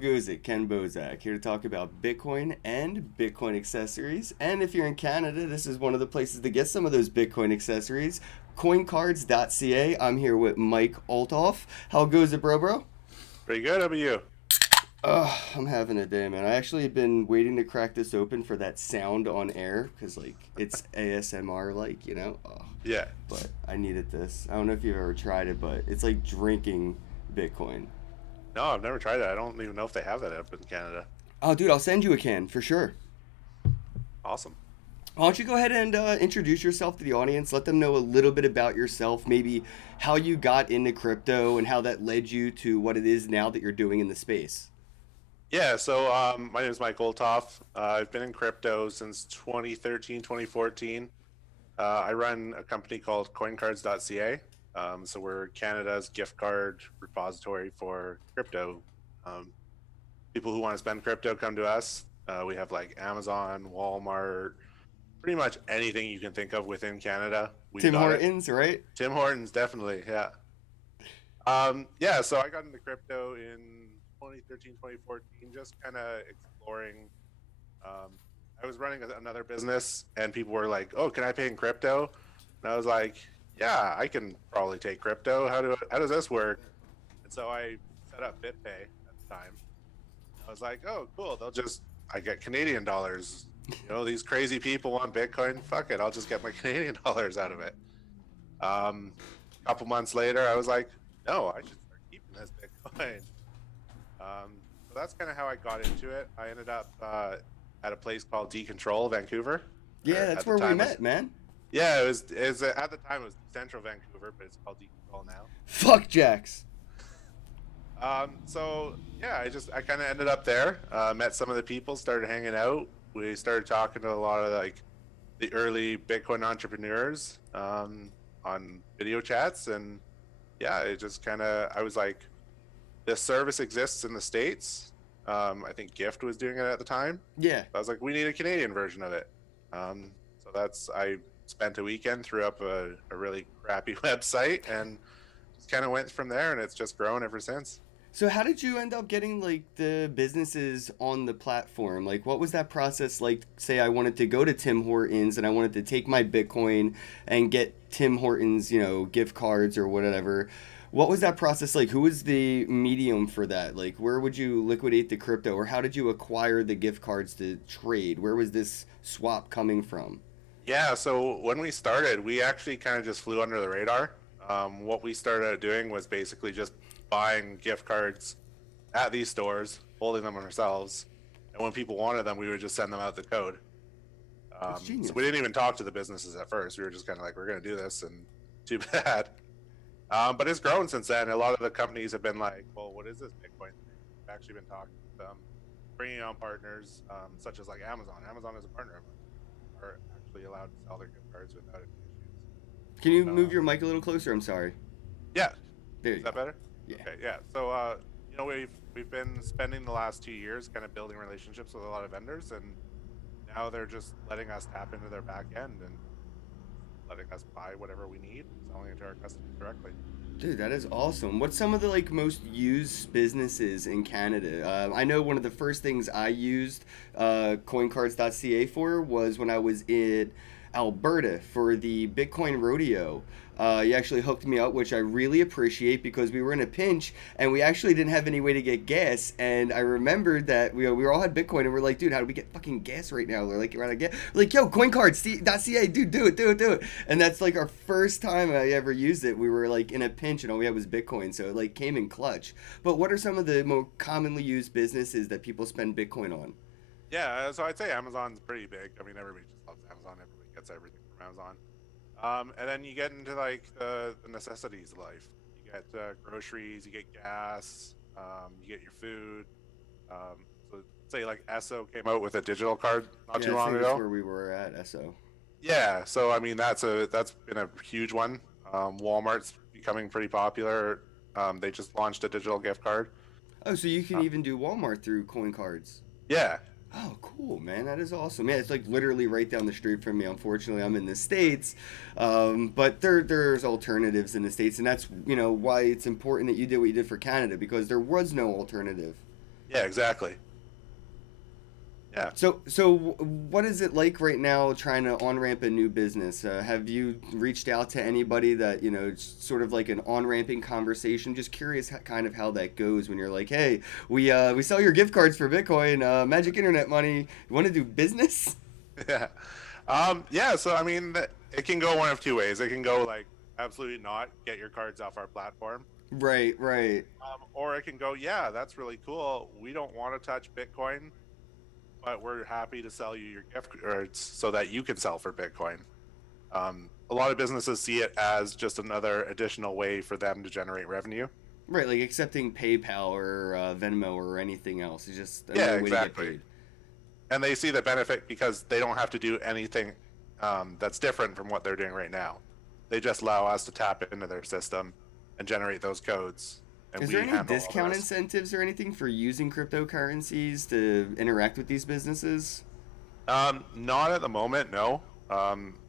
goes it? Ken Bozak here to talk about Bitcoin and Bitcoin accessories. And if you're in Canada, this is one of the places to get some of those Bitcoin accessories. Coincards.ca. I'm here with Mike Althoff. How goes it, bro? Pretty good. How about you? I'm having a day, man. I actually have been waiting to crack this open for that sound on air because, like, it's ASMR, like, you know? Yeah. But I needed this. I don't know if you've ever tried it, but it's like drinking Bitcoin. No, I've never tried that. I don't even know if they have that up in Canada. Oh, dude, I'll send you a can for sure. Awesome. Why don't you go ahead and introduce yourself to the audience? Let them know a little bit about yourself, maybe how you got into crypto and how that led you to what it is now that you're doing in the space. Yeah, so my name is Mike Oltoff. I've been in crypto since 2013, 2014. I run a company called coincards.ca. So we're Canada's gift card repository for crypto. Um, People who want to spend crypto come to us. We have like Amazon, Walmart, pretty much anything you can think of within Canada. We've Tim got it. Hortons, right? Tim Hortons, definitely, yeah. Yeah, so I got into crypto in 2013, 2014, just kind of exploring. I was running another business, and people were like, "Oh, can I pay in crypto?" And I was like, "Yeah, I can probably take crypto. How does this work?" And so I set up BitPay at the time. I was like, "Oh, cool. I get Canadian dollars. These crazy people want Bitcoin. Fuck it, I'll just get my Canadian dollars out of it." A couple months later, I was like, "No, I should start keeping this Bitcoin." So that's kind of how I got into it. I ended up at a place called Decontrol, Vancouver. Yeah, that's where we met, man. Yeah, it was at the time it was Central Vancouver, but it's called Decontrol now. Fuck Jax. So yeah, I kind of ended up there. Met some of the people, started hanging out. We started talking to a lot of like the early Bitcoin entrepreneurs on video chats, and yeah, it just I was like, this service exists in the States. I think Gift was doing it at the time. Yeah. I was like, we need a Canadian version of it. So I spent a weekend, threw up a really crappy website, and just kind of went from there, and it's just grown ever since. So how did you end up getting like the businesses on the platform? Like what was that process like? Say I wanted to go to Tim Hortons and I wanted to take my Bitcoin and get Tim Hortons, gift cards or whatever. What was that process like? Who was the medium for that? Like where would you liquidate the crypto, or how did you acquire the gift cards to trade? Where was this swap coming from? Yeah, so when we started, we actually kind of just flew under the radar. What we started doing was basically just buying gift cards at these stores, holding them ourselves, and when people wanted them, we would just send them out the code. That's genius. So we didn't even talk to the businesses at first. We were just kind of like, we're going to do this, and too bad. But it's grown since then. A lot of the companies have been like, well, what is this Bitcoin thing? We've actually been talking to them, bringing on partners, such as like Amazon. Amazon is a partner of ours. Are actually allowed to sell their gift cards without any issues. Can you move your mic a little closer? I'm sorry. Yeah. There you Is that go. better? Yeah. Okay, yeah. So, we've been spending the last 2 years kind of building relationships with a lot of vendors, and now they're just letting us tap into their back end and letting us buy whatever we need, selling it to our customers directly. Dude, that is awesome. What's some of the like most used businesses in Canada? I know one of the first things I used coincards.ca for was when I was in Alberta for the Bitcoin rodeo. You actually hooked me up, which I really appreciate because we were in a pinch and we actually didn't have any way to get gas. And I remembered that we all had Bitcoin and we're like, dude, how do we get fucking gas right now? We're like, yo, coincards.ca, dude, do it. And that's like our first time I ever used it. We were like in a pinch and all we had was Bitcoin. So it like came in clutch. But what are some of the more commonly used businesses that people spend Bitcoin on? Yeah, so I'd say Amazon's pretty big. I mean, everybody just loves Amazon. Everybody gets everything from Amazon. And then you get into like the necessities of life. You get groceries, you get gas, you get your food. So say like Esso came out with a digital card not too I long think ago. that's where we were at, SO. Yeah, so I mean that's been a huge one. Walmart's becoming pretty popular. They just launched a digital gift card. Oh, so you can even do Walmart through coin cards. Yeah. Oh, cool, man. That is awesome. Yeah, it's like literally right down the street from me. Unfortunately, I'm in the States. But there's alternatives in the States. And that's, why it's important that you did what you did for Canada because there was no alternative. Yeah, exactly. Yeah. So what is it like right now trying to on ramp a new business? Have you reached out to anybody that it's sort of like an on ramping conversation? Just curious, kind of how that goes when you're like, hey, we sell your gift cards for Bitcoin, magic internet money. You want to do business? Yeah. Yeah. So I mean, it can go one of two ways. It can go like absolutely not, get your cards off our platform. Right, right. Or it can go, yeah, that's really cool. We don't want to touch Bitcoin, but we're happy to sell you your gift cards so that you can sell for Bitcoin. A lot of businesses see it as just another additional way for them to generate revenue. Right, like accepting PayPal or Venmo or anything else is just Yeah, another way to get exactly. paid. And they see the benefit because they don't have to do anything that's different from what they're doing right now. They just allow us to tap into their system and generate those codes, and Is we there any handle all the discount rest. incentives or anything for using cryptocurrencies to interact with these businesses? Not at the moment, no.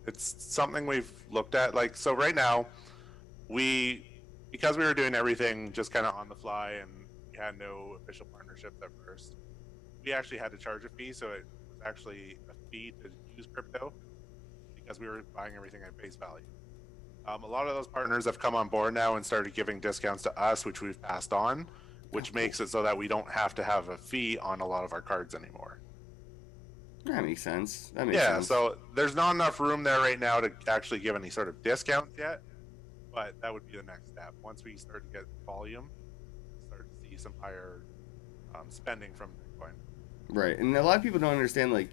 It's something we've looked at. Like, so right now, we, because we were doing everything just kind of on the fly and we had no official partnerships at first, we actually had to charge a fee. So it was actually a fee to use crypto because we were buying everything at face value. A lot of those partners have come on board now and started giving discounts to us, which we've passed on, Oh, which cool. makes it so that we don't have to have a fee on a lot of our cards anymore. That makes sense. That makes Yeah, sense. so there's not enough room there right now to actually give any sort of discounts yet, but that would be the next step. Once we start to get volume, start to see some higher spending from Bitcoin. Right, and a lot of people don't understand, like,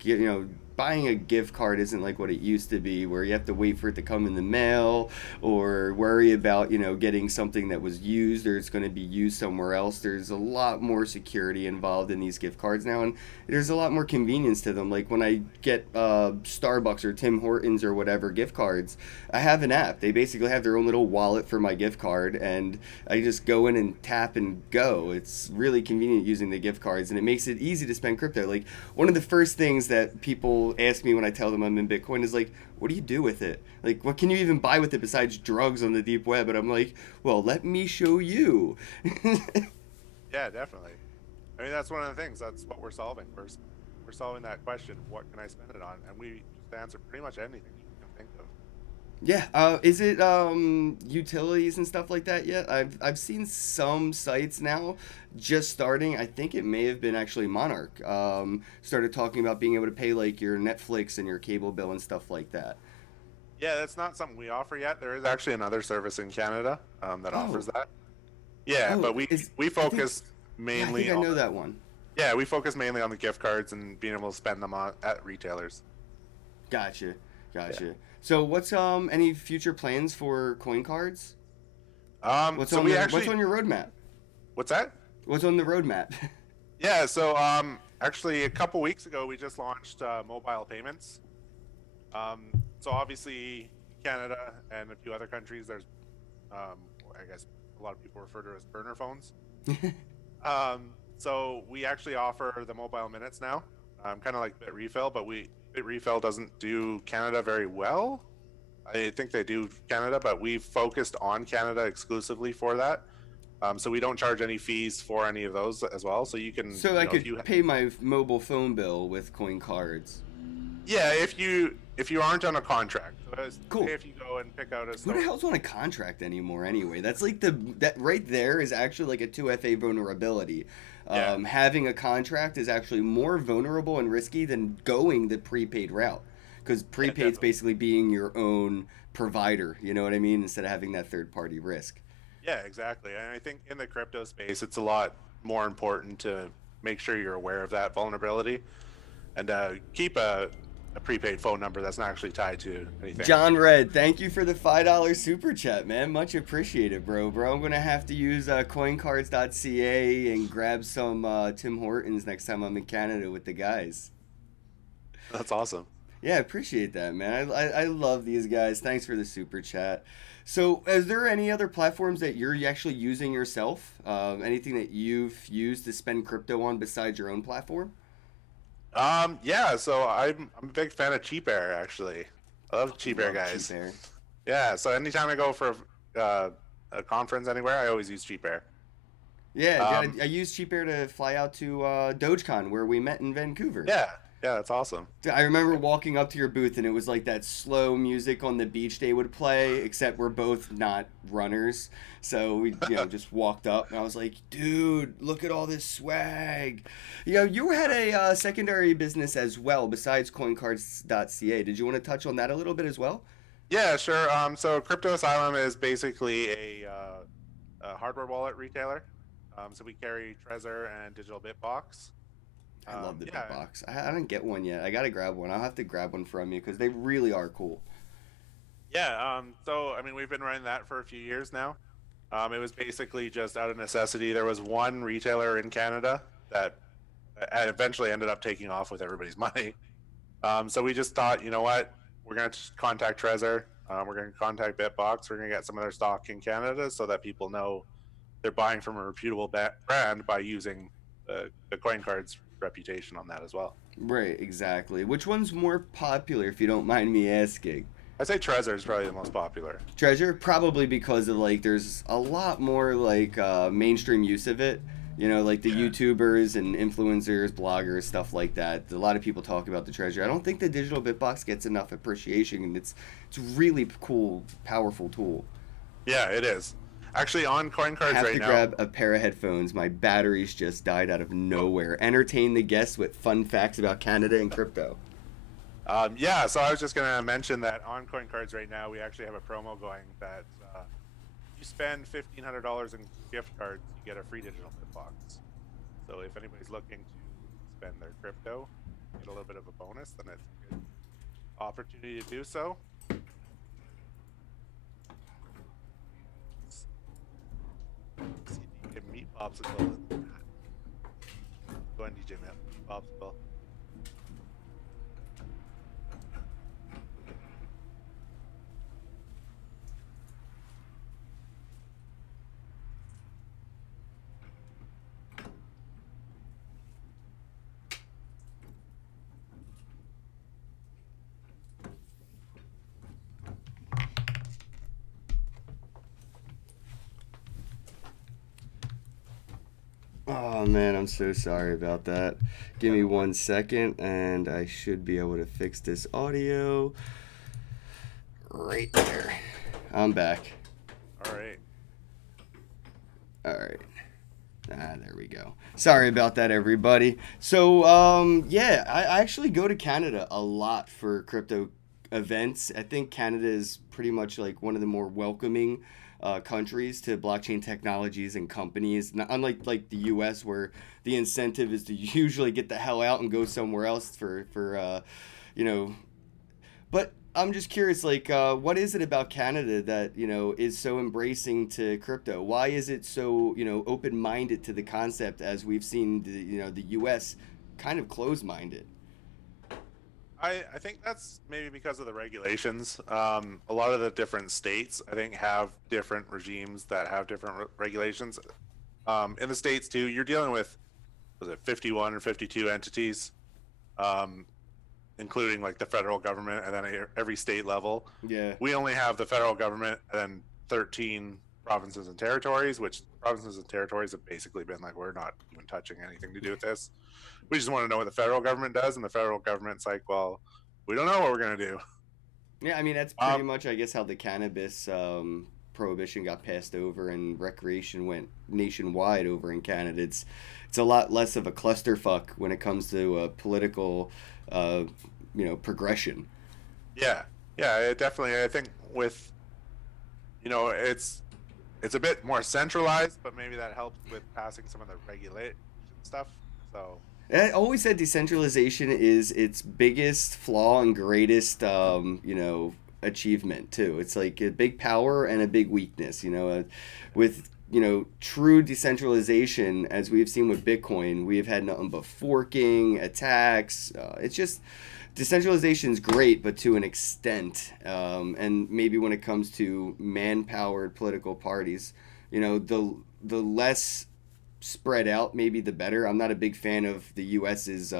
buying a gift card isn't like what it used to be, where you have to wait for it to come in the mail or worry about, getting something that was used or it's going to be used somewhere else. There's a lot more security involved in these gift cards now, and there's a lot more convenience to them. Like when I get Starbucks or Tim Hortons or whatever gift cards, I have an app. They basically have their own little wallet for my gift card, and I just go in and tap and go. It's really convenient using the gift cards, and it makes it easy to spend crypto. Like one of the first things that people ask me when I tell them I'm in Bitcoin is like, what do you do with it? Like, what can you even buy with it besides drugs on the deep web? And I'm like, well, let me show you. Yeah, definitely. I mean, that's one of the things. That's what we're solving. We're solving that question: what can I spend it on? And we just answer pretty much anything you can think of. Yeah, is it utilities and stuff like that yet? I've seen some sites now just starting. I think it may have been actually Monarch. Started talking about being able to pay like your Netflix and your cable bill and stuff like that. Yeah, that's not something we offer yet. There is actually another service in Canada that offers Oh, that. Yeah, oh, but we is we I think focus yeah, I think mainly I on know that one. we focus mainly on the gift cards and being able to spend them on at retailers. Gotcha, Yeah. gotcha. So what's any future plans for coin cards? So we What's actually, on your roadmap? what's that? What's on the roadmap? Yeah, so actually a couple weeks ago we just launched mobile payments. So obviously Canada and a few other countries, there's I guess a lot of people refer to it as burner phones. So we actually offer the mobile minutes now, kind of like BitRefill, but BitRefill doesn't do Canada very well. I think they do Canada, but we've focused on Canada exclusively for that. So we don't charge any fees for any of those as well. So you can, So I if could you, pay my mobile phone bill with coin cards. yeah, if you aren't on a contract, so say Cool. if you go and pick out a Who the store, hell's on a contract anymore anyway? That's like that right there is actually like a 2FA vulnerability. yeah, Having a contract is actually more vulnerable and risky than going the prepaid route, because yeah, prepaid's definitely, basically being your own provider. You know what I mean? Instead of having that third party risk. yeah, exactly. And I think in the crypto space, it's a lot more important to make sure you're aware of that vulnerability and keep a prepaid phone number that's not actually tied to anything. John Red, thank you for the $5 super chat, man. Much appreciated, bro. I'm gonna have to use coincards.ca and grab some Tim Hortons next time I'm in Canada with the guys. That's awesome. Yeah, I appreciate that, man. I love these guys. Thanks for the super chat. So, is there any other platforms that you're actually using yourself? Anything that you've used to spend crypto on besides your own platform? Yeah, so I'm a big fan of Cheap Air actually. I love Cheap Air Love cheap guys. air. Yeah, so anytime I go for uh, a conference anywhere, I always use Cheap Air. Yeah, Um, I used cheap air to fly out to Dogecoin where we met in Vancouver. yeah, yeah, that's awesome. I remember walking up to your booth and it was like that slow music on the beach they would play, except we're both not runners. So we, just walked up and I was like, dude, look at all this swag. You had a secondary business as well besides coincards.ca. Did you want to touch on that a little bit as well? Yeah, sure. So Crypto Asylum is basically a hardware wallet retailer. So we carry Trezor and Digital Bitbox. I love the Yeah, Bitbox. I didn't get one yet. I got to grab one. I'll have to grab one from you because they really are cool. yeah. So I mean, we've been running that for a few years now. It was basically just out of necessity. There was one retailer in Canada that eventually ended up taking off with everybody's money. So we just thought, you know what, we're going to contact Trezor. We're going to contact Bitbox. We're going to get some of their stock in Canada so that people know they're buying from a reputable brand by using the coin cards reputation on that as well. Right, exactly. Which one's more popular, if you don't mind me asking? I'd say Trezor is probably the most popular. Treasure, probably because of like there's a lot more like mainstream use of it. Like the Yeah. YouTubers and influencers, bloggers, stuff like that. A lot of people talk about the treasure. I don't think the digital Bitbox gets enough appreciation, and it's really cool, powerful tool. Yeah, it is. Actually, on coin cards Have right to now. grab a pair of headphones. My batteries just died out of nowhere. Entertain the guests with fun facts about Canada and crypto. Yeah, so I was just going to mention that on coin cards right now, we actually have a promo going that you spend $1,500 in gift cards, you get a free digital Bitbox. So if anybody's looking to spend their crypto, get a little bit of a bonus, then it's a good opportunity to do so. See if you can meet Popsicle in that. Go on, DJ Matt. Popsicle. Oh man, I'm so sorry about that. Give me 1 second and I should be able to fix this audio right there. I'm back. All right. All right. There we go. Sorry about that, everybody. So, yeah, I actually go to Canada a lot for crypto events. I think Canada is pretty much like one of the more welcoming countries to blockchain technologies and companies. Unlike like the U.S., where the incentive is to usually get the hell out and go somewhere else for you know, but I'm just curious, like, what is it about Canada that is so embracing to crypto? Why is it so open-minded to the concept, as we've seen the U.S. kind of closed-minded? I think that's maybe because of the regulations. A lot of the different states, I think, have different regimes that have different regulations. In the states too, you're dealing with, was it 51 or 52 entities, um, including like the federal government and then every state level. Yeah. We only have the federal government and then 13 provinces and territories, which provinces and territories have basically been like, we're not even touching anything to do with this. We just want to know what the federal government does, and the federal government's like, well, we don't know what we're gonna do. Yeah, I mean that's pretty much, I guess, how the cannabis prohibition got passed over and recreation went nationwide over in Canada. It's a lot less of a clusterfuck when it comes to political, uh, progression. Yeah, yeah, it definitely. I think with, it's a bit more centralized, but maybe that helps with passing some of the regulation stuff. So I always said decentralization is its biggest flaw and greatest, achievement too. It's like a big power and a big weakness. With true decentralization, as we've seen with Bitcoin, we've had nothing but forking, attacks. It's just decentralization is great, but to an extent. And maybe when it comes to man-powered political parties, the less spread out, maybe the better. I'm not a big fan of the U.S.'s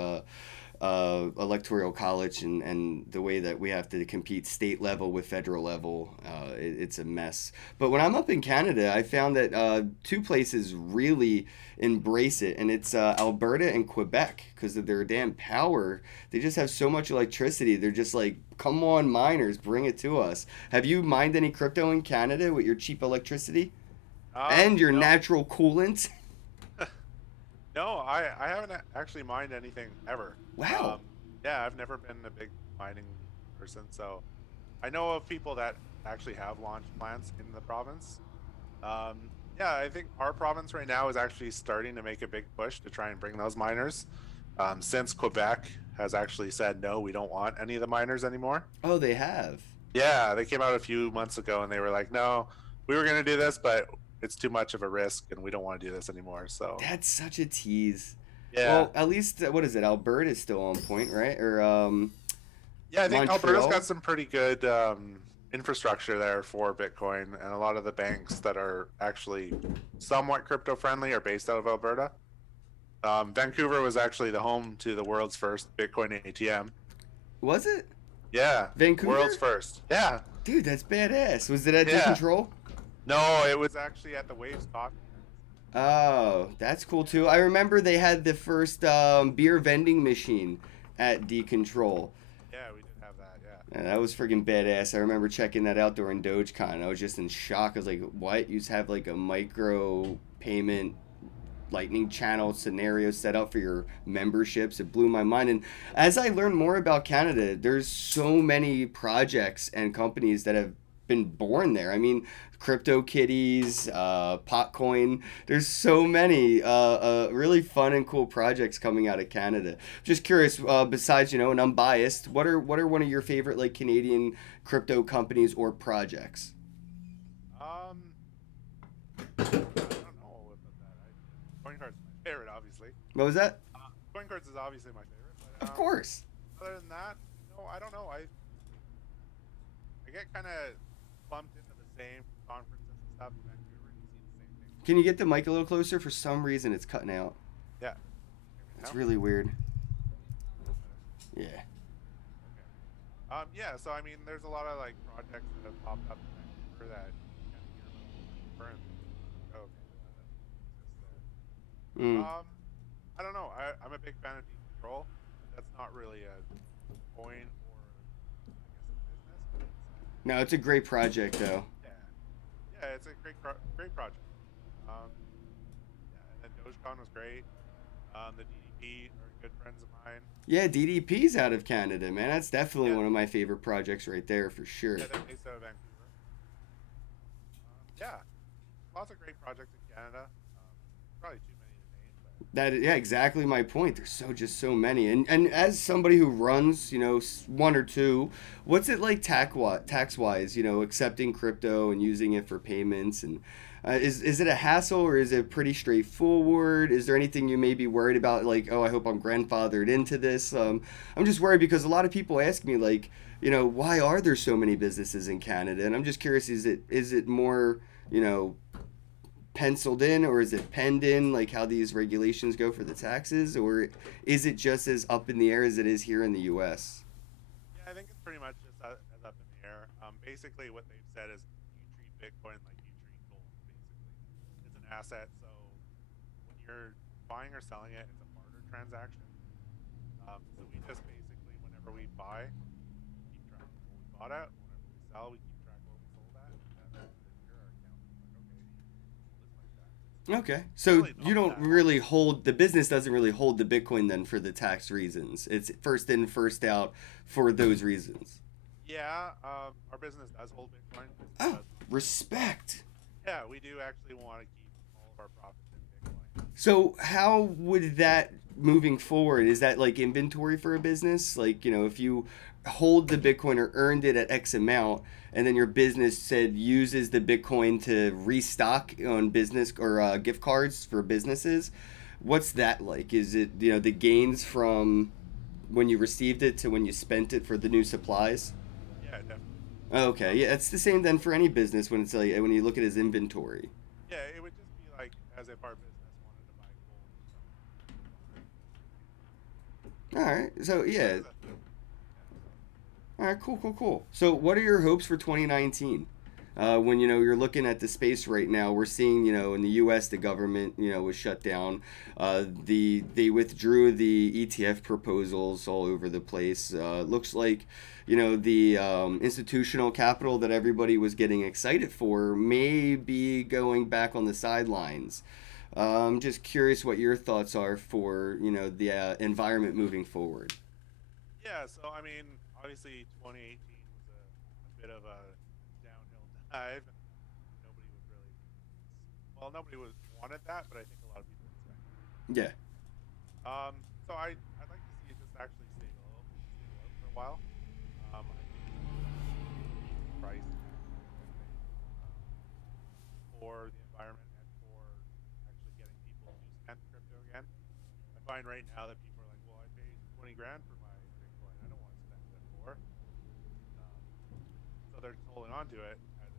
electoral college and the way that we have to compete state level with federal level, it's a mess. But when I'm up in Canada, I found that two places really embrace it, and it's Alberta and Quebec because of their damn power. They just have so much electricity. They're just like, come on, miners, bring it to us. Have you mined any crypto in Canada with your cheap electricity and your No, natural coolant? no, I haven't actually mined anything ever. Wow. Yeah, I've never been a big mining person, so I know of people that actually have launched plants in the province. Um, yeah, I think our province right now is actually starting to make a big push to try and bring those miners. Since Quebec has actually said no, we don't want any of the miners anymore. Oh, they have. Yeah, they came out a few months ago and they were like, no, we were going to do this, but it's too much of a risk and we don't want to do this anymore. So, That's such a tease. yeah. Well, at least what is it? Alberta is still on point, right? Or Yeah, I think Alberta's Montreal. got some pretty good infrastructure there for Bitcoin, and a lot of the banks that are actually somewhat crypto friendly are based out of Alberta. Vancouver was actually the home to the world's first Bitcoin ATM. Was it Yeah, world's Vancouver? first. Yeah, Dude, that's badass. Was it at yeah. Decontrol? No, it was actually at the Waves Coffee. Oh, that's cool too. I remember they had the first beer vending machine at Decontrol. Yeah, we did have that. Yeah. And that was friggin' badass. I remember checking that out during Dogecoin. I was just in shock. I was like, what? You just have like a micro payment lightning channel scenario set up for your memberships. It blew my mind. And as I learned more about Canada, there's so many projects and companies that have been born there. I mean, CryptoKitties, Potcoin. There's so many really fun and cool projects coming out of Canada. Just curious, besides, and unbiased, what are one of your favorite like Canadian crypto companies or projects? I don't know about that. CoinCards is my favorite, obviously. What was that? CoinCards is obviously my favorite. But, Of course. other than that, no, I don't know. I get kind of bumped into the same conferences and stuff in Vancouver, and you see the same thing. Can you get the mic a little closer? For some reason, it's cutting out. Yeah. It's Hear me now? really weird. Yeah. Okay. Yeah. So I mean, there's a lot of like projects that have popped up in Vancouver that you kind of hear about in Vancouver, and oh, okay, yeah, that exists there. Mm. I don't know. I'm a big fan of Decontrol. That's not really a coin or I guess a business, but it's No, it's a great project though. yeah, yeah, it's a great project. Um, yeah, and then Dogecoin was great. The DDP are good friends of mine. Yeah, DDP's out of Canada, man. That's definitely Yeah, one of my favorite projects right there for sure. yeah, they're based out of Vancouver. Yeah, lots of great projects in Canada. Probably too many to name, but Yeah, exactly my point. There's just so many. And as somebody who runs, one or two, what's it like tax wise, accepting crypto and using it for payments and is it a hassle or is it pretty straightforward? Is there anything you may be worried about, like, oh, I hope I'm grandfathered into this? I'm just worried because a lot of people ask me, like, why are there so many businesses in Canada? And I'm just curious, is it more, penciled in or is it penned in, like how these regulations go for the taxes? Or is it just as up in the air as it is here in the U.S.? yeah, I think it's pretty much just as up in the air. Basically, what they've said is you treat Bitcoin like you treat gold. Basically, it's an asset. So when you're buying or selling it, it's a barter transaction. So we just basically, whenever we buy, keep track of what we bought at. Whenever we sell, we keep track of what we sold at. And then our account is like, okay, list my tax. Okay, It's so really you not don't that hard. really hold the business doesn't really hold the Bitcoin then for the tax reasons. It's first in, first out for those reasons. Yeah, our business does hold Bitcoin. Oh, Does, respect. yeah, we do actually want to keep all of our profits in Bitcoin. So how would that moving forward, is that like inventory for a business? Like, if you hold the Bitcoin or earned it at X amount and then your business said uses the Bitcoin to restock on business or gift cards for businesses, what's that like? Is it, the gains from when you received it to when you spent it for the new supplies? Yeah, definitely. Okay, yeah, it's the same then for any business when it's like when you look at it as inventory. Yeah, it would just be like as if our business wanted to buy gold from All right. So yeah. That's a, All right. Cool. Cool. Cool. So what are your hopes for 2019? When you're looking at the space right now, we're seeing in the U.S. the government was shut down. They withdrew the ETF proposals all over the place. Looks like the institutional capital that everybody was getting excited for may be going back on the sidelines. I'm just curious what your thoughts are for the environment moving forward. yeah. So I mean, obviously, 2018 was a bit of a downhill dive, and nobody was really, well, nobody was wanted that, but I think a lot of people expected it. Yeah. So I'd like to see it just actually stable out for a while. I think it's a price tag and everything um, for the environment and for actually getting people to spend crypto again. I find right now that people are like, well, I paid 20 grand for my Bitcoin. I don't want to spend it more. Um, so they're just holding on to it as its value.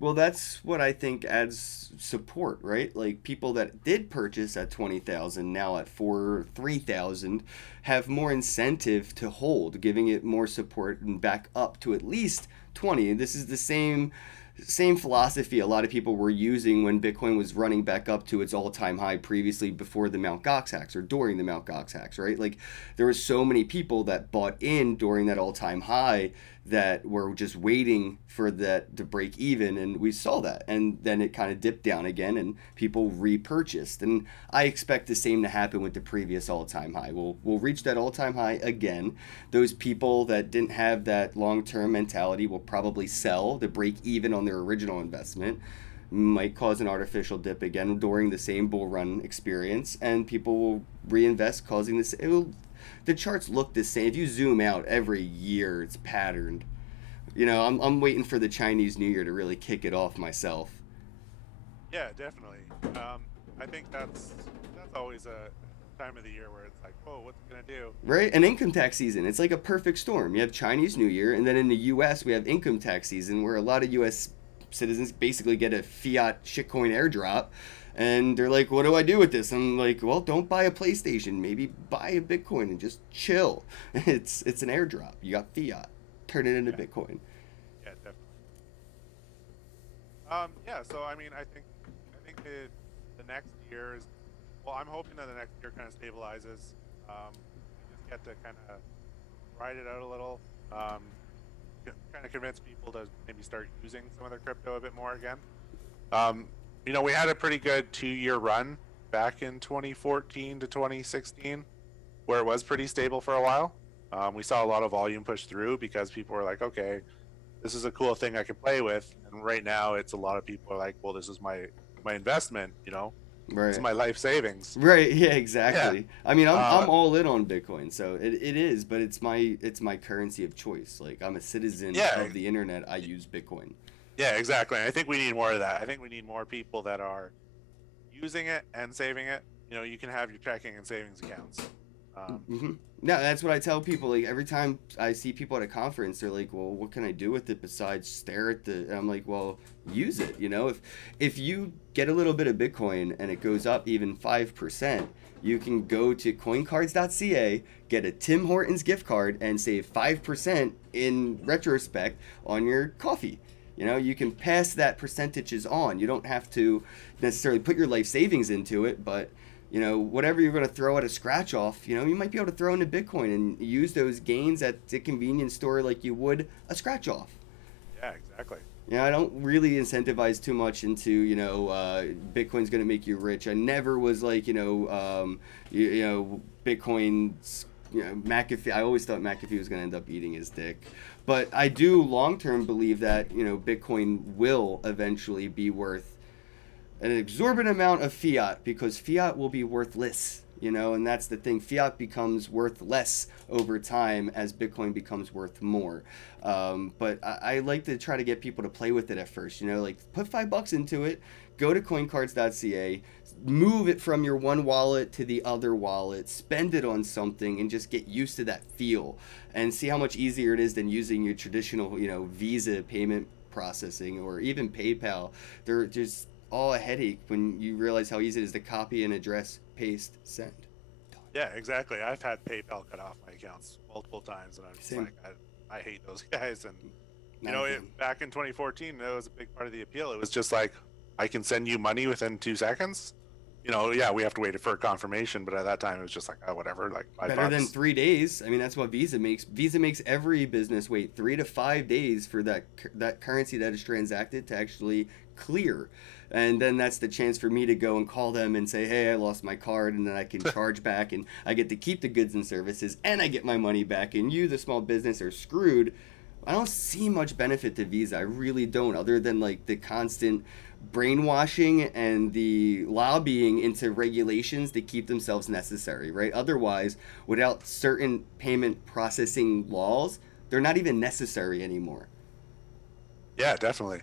Well, that's what I think adds support, right? Like people that did purchase at 20,000 now at 3,000 have more incentive to hold, giving it more support and back up to at least 20. This is the same philosophy a lot of people were using when Bitcoin was running back up to its all-time high previously before the Mt. Gox hacks or during the Mt. Gox hacks, right? Like there were so many people that bought in during that all-time high that were just waiting for that to break even, and we saw that, and then it kind of dipped down again and people repurchased, and I expect the same to happen with the previous all-time high. We'll reach that all-time high again. Those people that didn't have that long-term mentality will probably sell to break even on their original investment, might cause an artificial dip again during the same bull run experience, and people will reinvest, causing this. The charts look the same. If you zoom out every year, it's patterned. I'm waiting for the Chinese New Year to really kick it off myself. Yeah, definitely. I think that's always a time of the year where it's like, whoa, what's it gonna do? Right? And income tax season. It's like a perfect storm. You have Chinese New Year, and then in the US, we have income tax season where a lot of US citizens basically get a fiat shitcoin airdrop. And they're like, what do I do with this? I'm like, well, don't buy a PlayStation. Maybe buy a Bitcoin and just chill. It's an airdrop. You got fiat. Turn it into Yeah, Bitcoin. yeah, definitely. Yeah, so I mean, I think the next year is, well, I'm hoping that the next year kind of stabilizes. We just get to kind of ride it out a little. Kind of convince people to maybe start using some of their crypto a bit more again. Um, we had a pretty good 2-year run back in 2014 to 2016, where it was pretty stable for a while. We saw a lot of volume push through because people were like, okay, this is a cool thing I can play with. And right now, it's a lot of people are like, well, this is my investment. This is Right. my life savings. Right, yeah, Yeah. exactly. I mean, I'm Uh, all in on Bitcoin, so it is, but it's my currency of choice. Like I'm a citizen yeah. of the internet. I use Bitcoin. Yeah. Exactly. I think we need more of that. I think we need more people that are using it and saving it. You can have your checking and savings accounts. Um, Hmm. No, that's what I tell people. Like every time I see people at a conference, they're like, "Well, what can I do with it besides stare at the?" And I'm like, "Well, use it. If you get a little bit of Bitcoin and it goes up even 5%, you can go to coincards.ca, get a Tim Hortons gift card, and save 5% in retrospect on your coffee. You can pass that percentages on. You don't have to necessarily put your life savings into it, but whatever you're going to throw at a scratch off, you might be able to throw into Bitcoin and use those gains at the convenience store like you would a scratch off. yeah. Exactly. I don't really incentivize too much into, Bitcoin's going to make you rich. I never was like, Bitcoin's, McAfee. I always thought McAfee was going to end up eating his dick. But I do long term believe that, Bitcoin will eventually be worth an exorbitant amount of fiat because fiat will be worthless, and that's the thing. Fiat becomes worth less over time as Bitcoin becomes worth more. But I like to try to get people to play with it at first, like put $5 into it, go to coincards.ca, move it from your one wallet to the other wallet, spend it on something, and just get used to that feel and see how much easier it is than using your traditional, Visa payment processing or even PayPal. They're just all a headache when you realize how easy it is to copy an address, paste, send. Done. Yeah, exactly. I've had PayPal cut off my accounts multiple times, and I'm just Same. like, I hate those guys. And Not a fan. back in 2014, that was a big part of the appeal. It was just like, I can send you money within 2 seconds. Yeah, we have to wait for a confirmation, but at that time it was just like, oh, whatever, like five Better than bucks. 3 days. I mean, that's what Visa makes. Visa makes every business wait 3 to 5 days for that currency that is transacted to actually clear. And then that's the chance for me to go and call them and say, hey, I lost my card, and then I can charge back, and I get to keep the goods and services, and I get my money back. And you, the small business, are screwed. I don't see much benefit to Visa. I really don't, other than like the constant brainwashing and the lobbying into regulations to keep themselves necessary, right? Otherwise, without certain payment processing laws, they're not even necessary anymore. Yeah, definitely.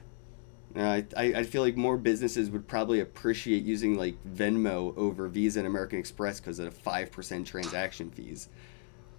I feel like more businesses would probably appreciate using like Venmo over Visa and American Express because of the 5% transaction fees.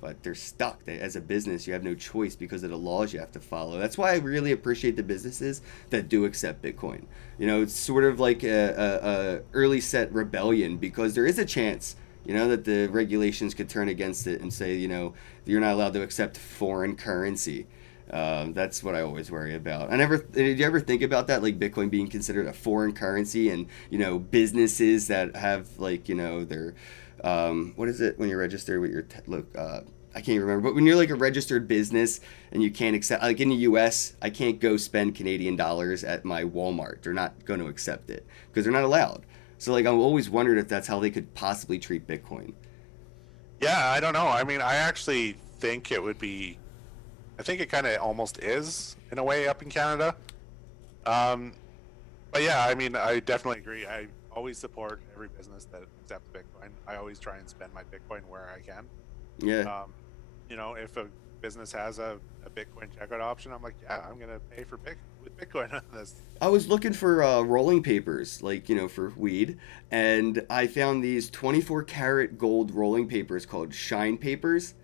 But they're stuck. As a business, you have no choice because of the laws you have to follow. That's why I really appreciate the businesses that do accept Bitcoin. It's sort of like a early set rebellion, because there is a chance, that the regulations could turn against it and say, you're not allowed to accept foreign currency. That's what I always worry about. Did you ever think about that, like Bitcoin being considered a foreign currency, and businesses that have like their what is it when you're registered with your I can't even remember, but when you're like a registered business and you can't accept, like in the U.S., I can't go spend Canadian dollars at my Walmart. They're not going to accept it because they're not allowed. So like I'm always wondered if that's how they could possibly treat Bitcoin. Yeah, I don't know. I mean, I actually think it would be. I think it kind of almost is in a way up in Canada. Um, but yeah, I mean, I definitely agree. I always support every business that accepts Bitcoin. I always try and spend my Bitcoin where I can. Yeah. If a business has a Bitcoin checkout option, I'm like, yeah, I'm gonna pay with Bitcoin on this. I was looking for rolling papers, like, for weed, and I found these 24 karat gold rolling papers called Shine Papers,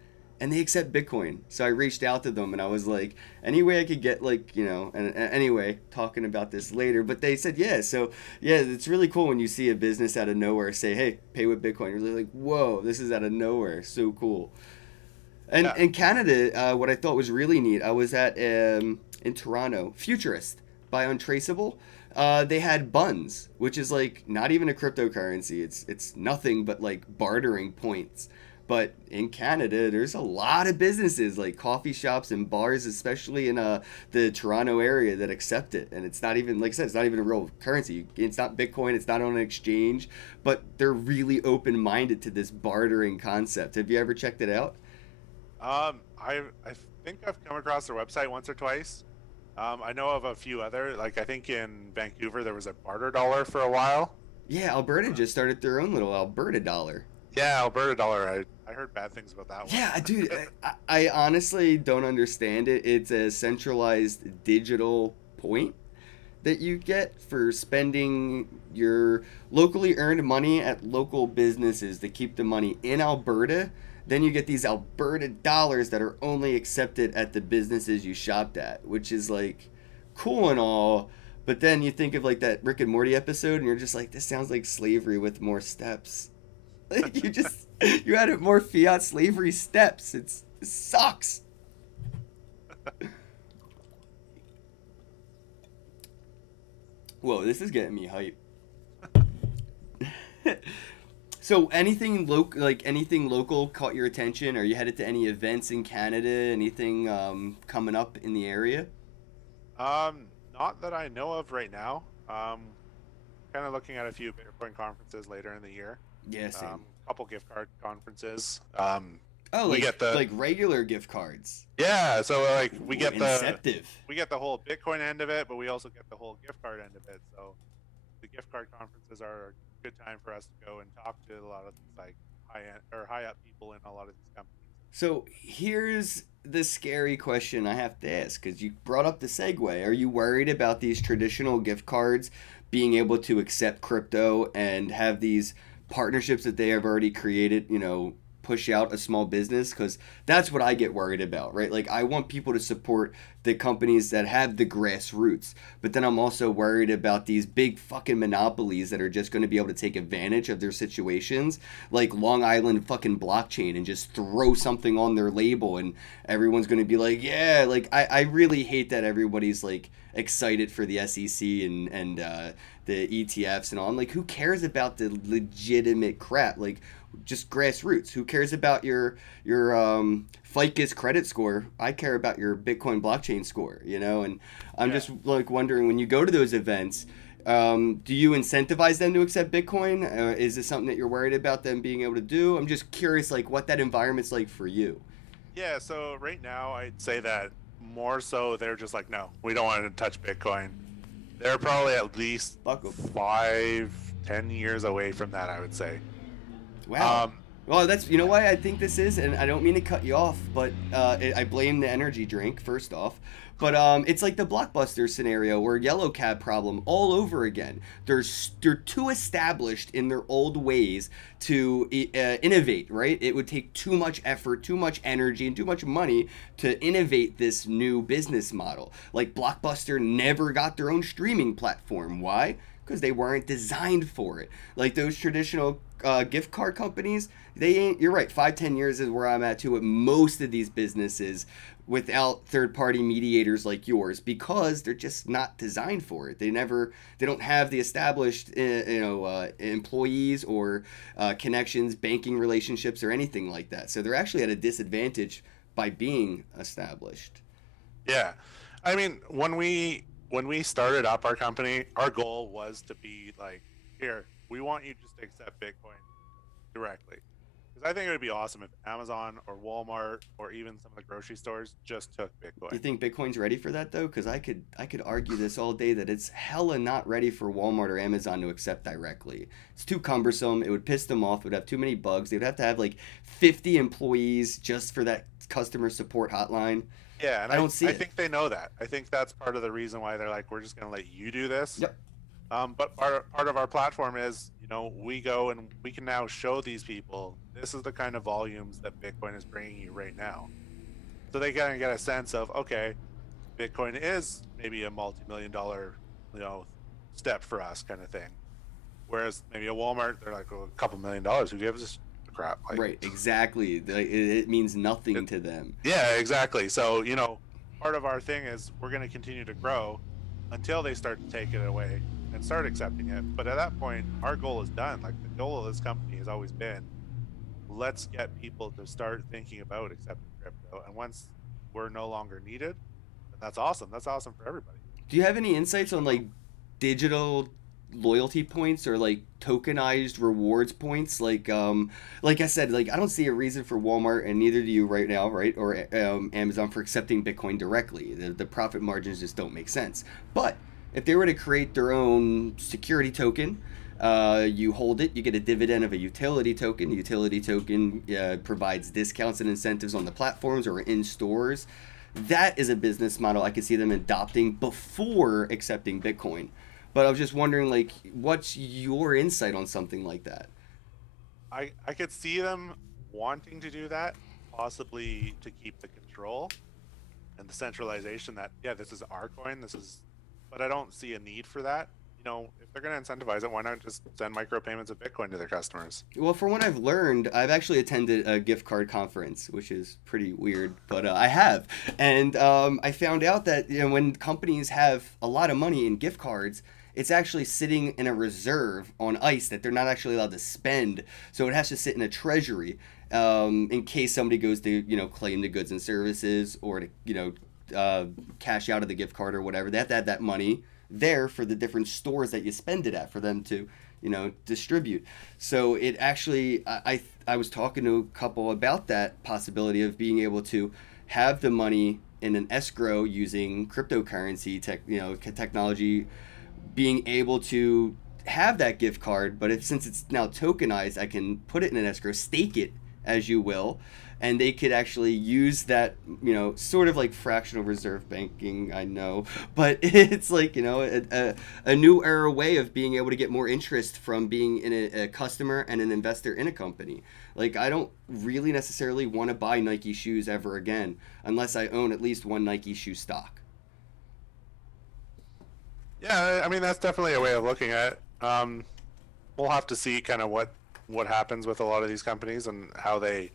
and they accept Bitcoin. So I reached out to them and I was like, any way I could get, like, and anyway, talking about this later, but they said, yeah. So, yeah, it's really cool when you see a business out of nowhere say, hey, pay with Bitcoin. You're really like, whoa, this is out of nowhere. So cool. And Yeah, in Canada, what I thought was really neat, I was at in Toronto, Futurist by Untraceable. They had buns, which is like not even a cryptocurrency. It's nothing but like bartering points. But in Canada, there's a lot of businesses like coffee shops and bars, especially in the Toronto area, that accept it. And it's not even, like I said, it's not even a real currency. It's not Bitcoin. It's not on an exchange. But they're really open minded to this bartering concept. Have you ever checked it out? I think I've come across their website once or twice. I know of a few other, like I think in Vancouver there was a barter dollar for a while. Yeah, Alberta just started their own little Alberta dollar. Yeah, Alberta dollar. I heard bad things about that one. Yeah, dude, I honestly don't understand it. It's a centralized digital point that you get for spending your locally earned money at local businesses to keep the money in Alberta. Then you get these Alberta dollars that are only accepted at the businesses you shopped at, which is like cool and all. But then you think of like that Rick and Morty episode, and you're just like, this sounds like slavery with more steps. Like you added more fiat slavery steps. It sucks. Whoa, this is getting me hype. So anything local caught your attention? Are you headed to any events in Canada? Anything coming up in the area? Not that I know of right now. Kind of looking at a few Bitcoin conferences later in the year. Yeah, same. Couple gift card conferences. Oh, We like get the like regular gift cards. Yeah, so like we Ooh, get the inceptive. we get the whole Bitcoin end of it, but we also get the whole gift card end of it. So the gift card conferences are a good time for us to go and talk to a lot of these like high up people in a lot of these companies. So here's the scary question I have to ask, because you brought up the segue. Are you worried about these traditional gift cards being able to accept crypto and have these partnerships that they have already created, push out a small business, because that's what I get worried about, right? Like, I want people to support the companies that have the grassroots, but then I'm also worried about these big fucking monopolies that are just going to be able to take advantage of their situations, like Long Island fucking blockchain, and just throw something on their label, and everyone's going to be like, yeah, like I really hate that everybody's like excited for the SEC and the ETFs and all. I'm like, who cares about the legitimate crap? Like, just grassroots. Who cares about your FICO's credit score? I care about your Bitcoin blockchain score, you know. And I'm just like wondering, when you go to those events, do you incentivize them to accept Bitcoin? Is this something that you're worried about them being able to do? I'm just curious, like, what that environment's like for you. Yeah, so right now I'd say that more so they're just like, no, we don't want to touch Bitcoin. They're probably at least 5-10 years away from that, I would say. Wow. Well, that's, you know why I think this is, and I don't mean to cut you off, but I blame the energy drink first off. But it's like the Blockbuster scenario or Yellow Cab problem all over again. They're too established in their old ways to innovate, right? It would take too much effort, too much energy, and too much money to innovate this new business model. Like, Blockbuster never got their own streaming platform. Why? Because they weren't designed for it. Like those traditional gift card companies, they ain't. You're right. 5-10 years is where I'm at too with most of these businesses, without third-party mediators like yours, because they're just not designed for it. They don't have the established employees or connections, banking relationships, or anything like that. So they're actually at a disadvantage by being established. Yeah, I mean, when we started up our company, our goal was to be like, here, we want you just to accept Bitcoin directly. Because I think it would be awesome if Amazon or Walmart or even some of the grocery stores just took Bitcoin. Do you think Bitcoin's ready for that though? Because I could argue this all day that it's hella not ready for Walmart or Amazon to accept directly. It's too cumbersome. It would piss them off. It would have too many bugs. They would have to have like 50 employees just for that customer support hotline. Yeah, and I think they know that. I think that's part of the reason why they're like, we're just going to let you do this. Yep. But part of our platform is, we go and we can now show these people this is the kind of volumes that Bitcoin is bringing you right now. So they kind of get a sense of, okay, Bitcoin is maybe a multi-million-dollar, step for us kind of thing. Whereas maybe a Walmart, they're like, well, a couple $1,000,000. Who gives us crap? Like, right, exactly. It means nothing to them. Yeah, exactly. So, part of our thing is we're going to continue to grow until they start to take it away and start accepting it. But at that point, our goal is done. Like, the goal of this company has always been, let's get people to start thinking about accepting crypto. And once we're no longer needed, then that's awesome. That's awesome for everybody. Do you have any insights on like digital loyalty points or like tokenized rewards points? Like I said, like, I don't see a reason for Walmart, and neither do you right now, right, or Amazon, for accepting Bitcoin directly. The profit margins just don't make sense. But if they were to create their own security token, you hold it, you get a dividend of a utility token. The utility token provides discounts and incentives on the platforms or in stores. That is a business model I could see them adopting before accepting Bitcoin. But I was just wondering, like, what's your insight on something like that? I could see them wanting to do that, possibly to keep the control and the centralization that, yeah, this is our coin, but I don't see a need for that. If they're going to incentivize it, why not just send micropayments of Bitcoin to their customers? Well, from what I've learned, I've actually attended a gift card conference, which is pretty weird, but I have. And I found out that when companies have a lot of money in gift cards, it's actually sitting in a reserve on ice that they're not actually allowed to spend. So it has to sit in a treasury in case somebody goes to, claim the goods and services, or to, cash out of the gift card or whatever. They have to have that money there for the different stores that you spend it at for them to, distribute. So it actually, I was talking to a couple about that possibility of being able to have the money in an escrow using cryptocurrency technology, being able to have that gift card, but since it's now tokenized, I can put it in an escrow, stake it as you will, and they could actually use that, sort of like fractional reserve banking, I know, but it's like, a new era way of being able to get more interest from being in a customer and an investor in a company. Like, I don't really necessarily want to buy Nike shoes ever again unless I own at least one Nike shoe stock. Yeah, I mean that's definitely a way of looking at it. We'll have to see kind of what happens with a lot of these companies and how they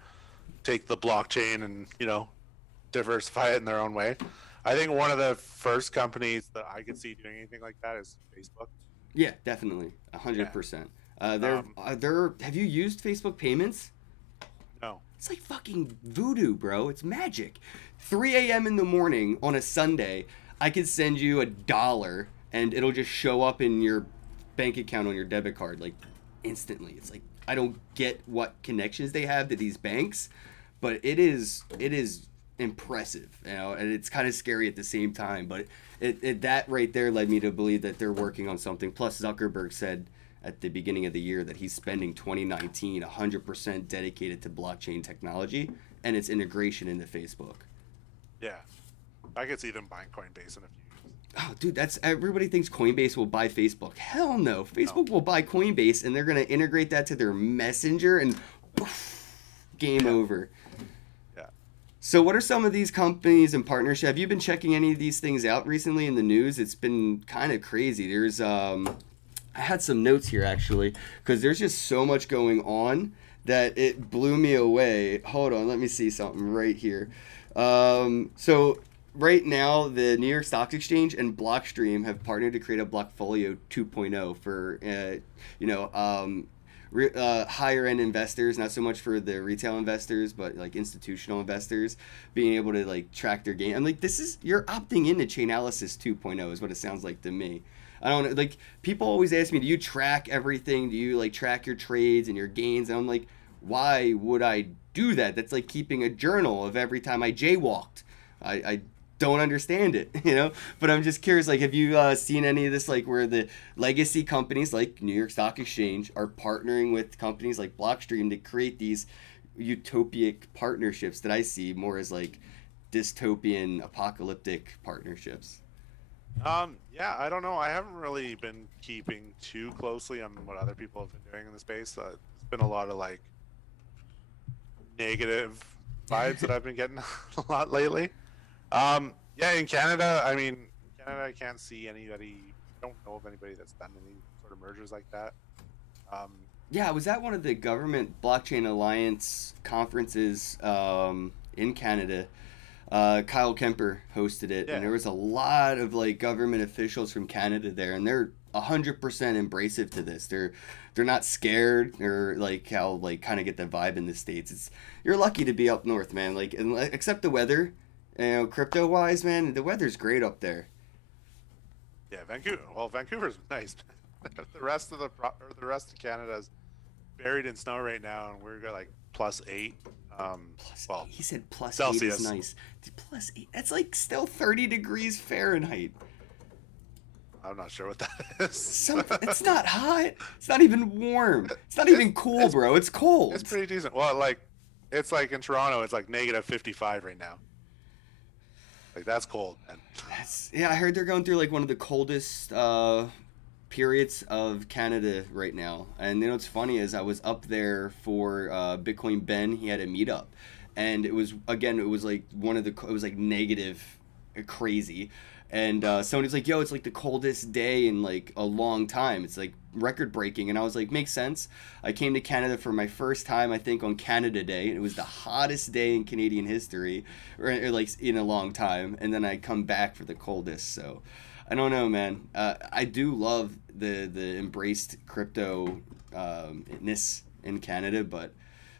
take the blockchain and diversify it in their own way. I think one of the first companies that I could see doing anything like that is Facebook. Yeah, definitely, Yeah. 100%. Um, Have you used Facebook payments? no. It's like fucking voodoo, bro. It's magic. 3 a.m. in the morning on a Sunday, I could send you $1 and it'll just show up in your bank account on your debit card like instantly. It's like I don't get what connections they have to these banks, but it is impressive, and it's kind of scary at the same time. But that right there led me to believe that they're working on something. Plus, Zuckerberg said at the beginning of the year that he's spending 2019 100% dedicated to blockchain technology and its integration into Facebook. Yeah. I could see them buying Coinbase in a few years. Oh, dude, that's everybody thinks Coinbase will buy Facebook. Hell no. Facebook will buy Coinbase and they're going to integrate that to their messenger and poof, game over. Yeah. So what are some of these companies and partnerships? Have you been checking any of these things out recently in the news? It's been kind of crazy. There's I had some notes here actually because there's just so much going on that it blew me away. Hold on, let me see something right here. So right now, the New York Stock Exchange and Blockstream have partnered to create a Blockfolio 2.0 for higher end investors, not so much for the retail investors, but like institutional investors being able to like track their gain. I'm like, you're opting into Chainalysis 2.0 is what it sounds like to me. I don't know. Like, people always ask me, do you track everything? Do you like track your trades and your gains? And I'm like, why would I do that? That's like keeping a journal of every time I jaywalked. I don't understand it, But I'm just curious, like, have you seen any of this, like, where the legacy companies like New York Stock Exchange are partnering with companies like Blockstream to create these utopic partnerships that I see more as like dystopian, apocalyptic partnerships? Yeah, I don't know. I haven't really been keeping too closely on what other people have been doing in the space. There's been a lot of like negative vibes that I've been getting a lot lately. Yeah, in Canada, I can't see anybody. I don't know of anybody that's done any sort of mergers like that. Um, Yeah, I was at one of the government blockchain alliance conferences in Canada. Kyle Kemper hosted it, and yeah, there was a lot of like government officials from Canada there, and they're 100% embracive to this. They're not scared, or like how like kind of get the vibe in the States. You're lucky to be up north, man. Like, except the weather, crypto wise, man, the weather's great up there. yeah, Vancouver. Well, Vancouver's nice. The rest of Canada's buried in snow right now, and we're got like +8. Plus Well, eight. He said +8 is Celsius. nice. Dude, +8. That's like still 30 degrees Fahrenheit. I'm not sure what that is. It's not hot. It's not even warm. It's not even cool, bro. It's cold. It's pretty decent. Well, like, it's like in Toronto, it's like -55 right now. Like, that's cold, man. Yeah, I heard they're going through like one of the coldest periods of Canada right now. And what's funny is I was up there for Bitcoin Ben. He had a meetup, and it was like it was like negative, crazy. And somebody's like, "Yo, it's like the coldest day in like a long time. It's like record breaking." And I was like, "Makes sense." I came to Canada for my first time, I think, on Canada Day, and it was the hottest day in Canadian history, or like in a long time. And then I come back for the coldest. So I don't know, man. I do love the embraced crypto ness in Canada, but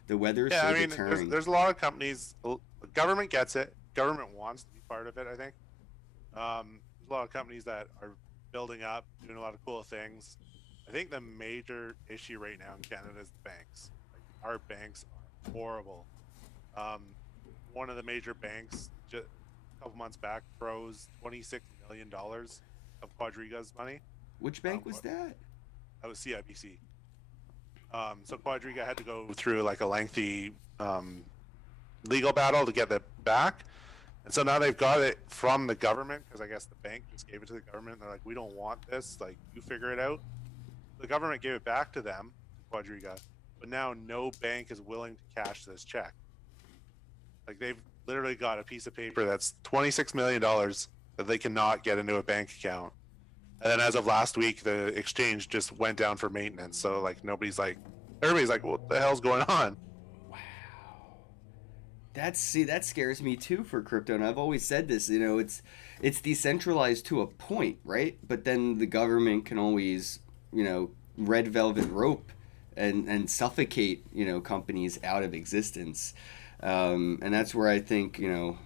the weather is Yeah, so I mean, deterring. there's a lot of companies. Government gets it. Government wants to be part of it, I think. There's a lot of companies that are building up, doing a lot of cool things. I think the major issue right now in Canada is the banks. Like, our banks are horrible. Um, One of the major banks just a couple months back froze $26 million of Quadriga's money. Which bank was that? That was CIBC. So Quadriga had to go through like a lengthy legal battle to get that back. And so now they've got it from the government, because I guess the bank just gave it to the government. They're like, we don't want this. Like, you figure it out. The government gave it back to them, Quadriga. but now no bank is willing to cash this check. Like they've literally got a piece of paper that's $26 million that they cannot get into a bank account. And then as of last week, the exchange just went down for maintenance. So like everybody's like, what the hell's going on? Wow. That scares me too for crypto, and I've always said this. You know, it's decentralized to a point, right? But then the government can always, you know, red velvet rope and suffocate, you know, companies out of existence. And that's where I think, you know,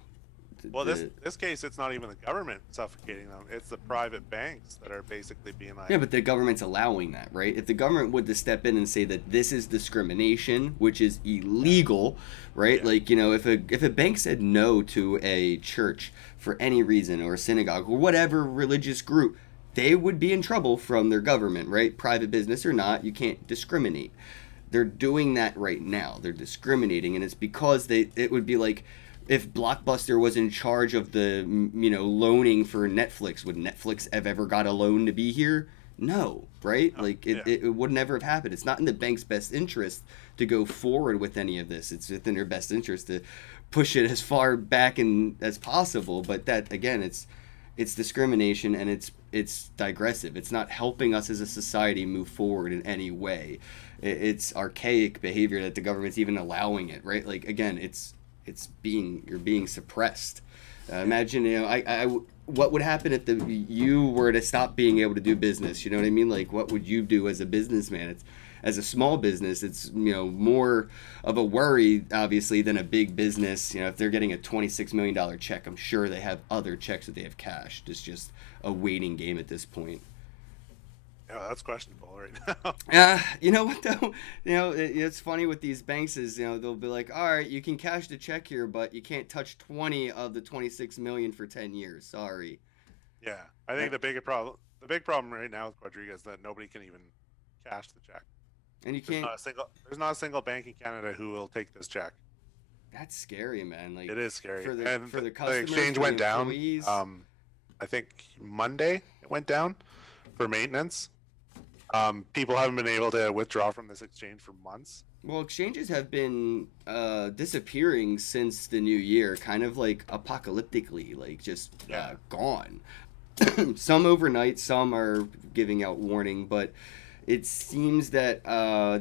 Well, this case, it's not even the government suffocating them; it's the private banks that are basically being like, yeah, but the government's allowing that, right? If the government would to step in and say that this is discrimination, which is illegal, right? Yeah. Like, you know, if a bank said no to a church for any reason, or a synagogue, or whatever religious group, they would be in trouble from their government, right? Private business or not, you can't discriminate. They're doing that right now. They're discriminating, and it's because it would be like if Blockbuster was in charge of the, you know, loaning for Netflix. Would Netflix have ever got a loan to be here? No, right? Like it would never have happened. It's not in the bank's best interest to go forward with any of this. It's within their best interest to push it as far back as possible. But that, again, it's discrimination, and it's digressive. It's not helping us as a society move forward in any way. It's archaic behavior that the government's even allowing it, right? Like, again, you're being suppressed. Imagine, you know, what would happen if you were to stop being able to do business? You know what I mean? Like, what would you do as a businessman? As a small business, it's, you know, more of a worry, obviously, than a big business. You know, if they're getting a $26 million check, I'm sure they have other checks that they have cashed. It's just a waiting game at this point. yeah, that's questionable right now. You know what though? You know, it's funny with these banks is, you know, they'll be like, all right, you can cash the check here, but you can't touch 20 of the 26 million for 10 years. Sorry. Yeah, I think the big problem right now with Quadriga is that nobody can even cash the check. And you can't. There's not a single bank in Canada who will take this check. That's scary, man. Like, It is scary. for And the the customers, exchange for went the down. employees. I think Monday it went down for maintenance. People haven't been able to withdraw from this exchange for months. Well, exchanges have been disappearing since the new year, kind of like apocalyptically, like just gone. Some overnight, some are giving out warning, but it seems that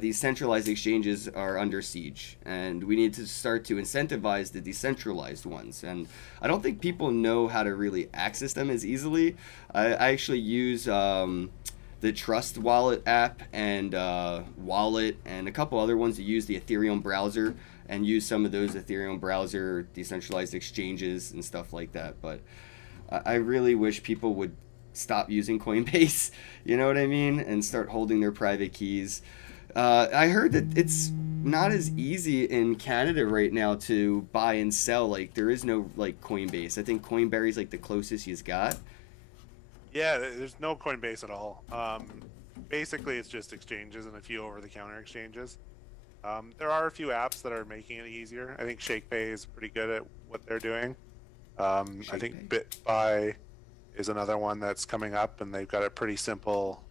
these centralized exchanges are under siege, and we need to start to incentivize the decentralized ones. And I don't think people know how to really access them as easily. I actually use the Trust Wallet app and Wallet and a couple other ones that use the Ethereum browser and use some of those Ethereum browser decentralized exchanges and stuff like that. But I really wish people would stop using Coinbase, you know what I mean, and start holding their private keys. I heard that it's not as easy in Canada right now to buy and sell. Like, there is no, like, Coinbase. I think Coinberry's, like, the closest he's got. Yeah, there's no Coinbase at all. Basically, it's just exchanges and a few over-the-counter exchanges. There are a few apps that are making it easier. I think ShakePay is pretty good at what they're doing. I think BitBuy is another one that's coming up, and they've got a pretty simple